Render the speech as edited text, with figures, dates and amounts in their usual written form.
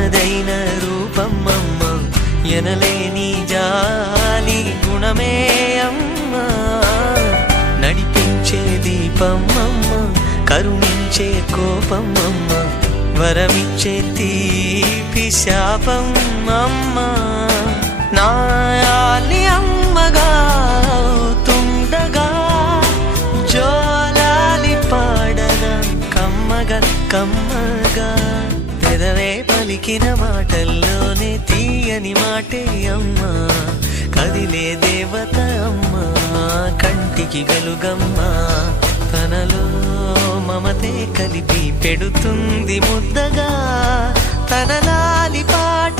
తనదైన రూపమ్మమ్మ, ఎనలేని జాలి గుణమే అమ్మ. నడిపించే దీపమ్మమ్మ, కరుణించే కోపమ్మమ్మ, వరమిచ్చే తీపి శాపమ్మమ్మ. నాయాలి అమ్మగా అవుతుండగా జోలాలి పాడన కమ్మగా కమ్మగా. పెదవే పలికిన మాటల్లోనే తీయని మాటే అమ్మ, కదిలే దేవత అమ్మ, కంటికి వెలుగమ్మ. తనలో మమతే కలిపి పెడుతుంది ముద్దగా, తన లాలి పాట